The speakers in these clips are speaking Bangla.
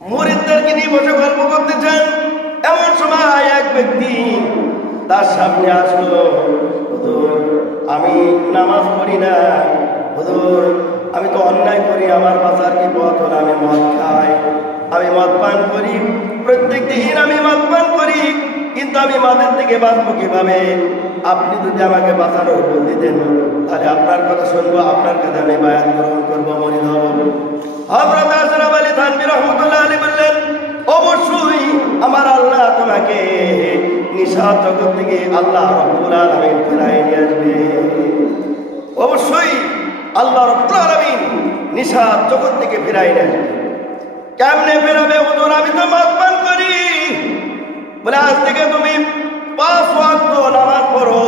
মুরিদদেরকে নিয়ে বসে গল্প করতেছেন। এমন সময় এক ব্যক্তি তার সামনে আসলো, হুজুর আমি নামাজ পড়ি না, হুজুর আমি তো অন্যায় করি, আমার বাঁচার কি পথ হলো? আমি মদ খাই, আমি মদ পান করি, প্রত্যেক দিন আমি মদ পান করি, কিন্তু আমি মদের থেকে বাঁচবো কিভাবে? আপনি যদি আমাকে বাঁচানোর উপর দিতেন তাহলে আপনার কথা শুনবো, আপনার কাছে আমি বায়াত গ্রহণ করবো, মরিদ হব। হযরত আশরাফ আলী থানভী রাহমাতুল্লাহ আলাইহি বললেন, অবশ্যই আমার আল্লাহ তোমাকে নিশাত জগৎ থেকে আল্লাহ রাব্বুল আলামিন ফিরায় নিয়ে আসবে। অবশ্যই আল্লাহ রাব্বুল আলামিন নিশাত জগৎ থেকে ফিরায় নিয়ে আসবে। কেমনে ফেরাবে? হুজুর আমি তো মদ পান করি। বলে আজ থেকে তুমি 5 ওয়াক্ত নামাজ পড়ো,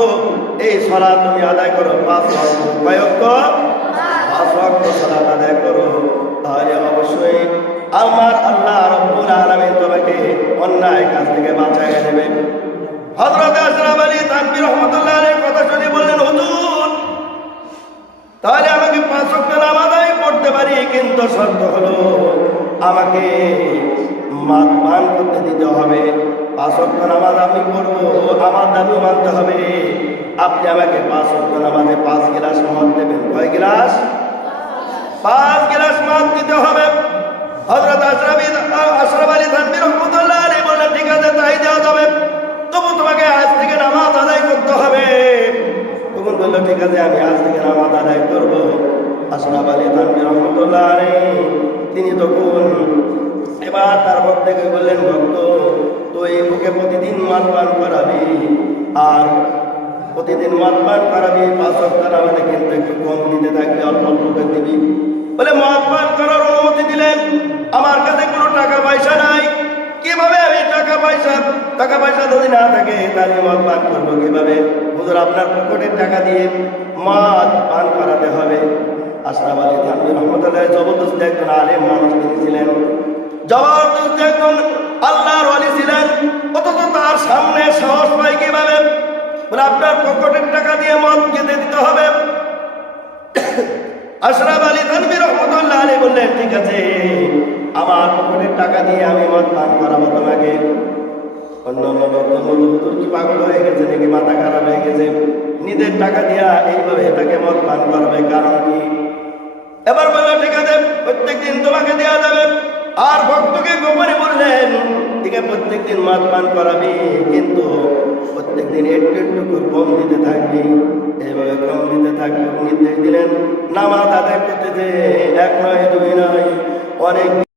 এই সালাত তুমি আদায় করো 5 ওয়াক্ত। কয় ওয়াক্ত? 5 ওয়াক্ত সালাত আদায় করো, তাহলে অবশ্যই আমার আল্লাহ রাব্বুল আলামিন তোমাকে অন্যায় কাজ থেকে বাঁচায় নেবে। হযরত আশরাফ আলী থানভী রাহমাতুল্লাহ আলাইহির কথা শুনে বললেন, হুজুর তাহলে আমাকে 5 ওয়াক্ত নামাজ আদায় করতে পারি, কিন্তু শর্ত হলো আমাকে মদ পান করতে দিতে হবে। 5 ওয়াক্ত নামাজ আমি পড়বো, আমার দাবিও মানতে হবে। আপনি আমাকে 5 ওয়াক্ত নামাজে 5 গ্লাস মদ দেবেন। কয় গ্লাস? 5 গ্লাস মদ দিতে হবে। হযরত আশরাফ আলী থানভী রাহমাতুল্লাহ আলাইহি বললেন, ঠিক আছে তাই দেওয়া যাবে, তবু তোমাকে আজ থেকে নামাজ আদায় করতে হবে। তখন বলল, ঠিক আছে আমি আজ থেকে নামাজ আদায় করব। আশরাফ আলী থানভী রাহমাতুল্লাহ আলাইহি তিনি তখন এবার তার ভক্তকে বললেন, ভক্ত তো এই মুখে প্রতিদিন মদ পান করাবি, আর প্রতিদিন মদ পান করাবি, 5 ওয়াক্ত নামাজে কিন্তু একটু কম দিতে থাকবি, অল্প অল্প করে দিবি। বলে মদ পান করার অনুমতি দিলেন, আমার কাছে কোনো টাকা পয়সা নাই, কিভাবে আমি টাকা পয়সা যদি না থাকে তাহলে মদ পান করবো কিভাবে? হুজুর আপনার পকেটের টাকা দিয়ে মদ পান করাতে হবে। আশরাফ আলী থানভী রাহমাতুল্লাহ জবরদস্ত একজন আলেম মানুষ তিনি ছিলেন, জবরদস্ত একজন আল্লাহর ওয়ালি ছিলেন, অথচ তার সামনে সাহস পায় কিভাবে? বলে আপনার পকেটের টাকা দিয়ে মদ খেতে দিতে হবে। আশরাফ আলী থানভী রাহমাতুল্লাহ আলাইহি বললেন, ঠিক আছে আমার পকেটের টাকা দিয়ে আমি মদ পান করাবো তোমাকে। অন্যান্য লোকজন বলল, হুজুর কি পাগল হয়ে গেছে নাকি, মাথা খারাপ হয়ে গেছে, নিজের টাকা দিয়া এইভাবে এটাকে মদ পান করাবে, কারণ কি? এবার বললো, ঠিক আছে প্রত্যেকদিন তোমাকে দেওয়া যাবে। আর ভক্তকে গোপনে বললেন, ঠিক আছে প্রত্যেকদিন মদ পান করাবি, কিন্তু প্রত্যেকদিন একটু একটু করে কম দিতে থাকবি। এইভাবে কম দিতে থাকবি নির্দেশ দিলেন। নামাজ আদায় করতেছে 1 নয় 2 নয়, অনেক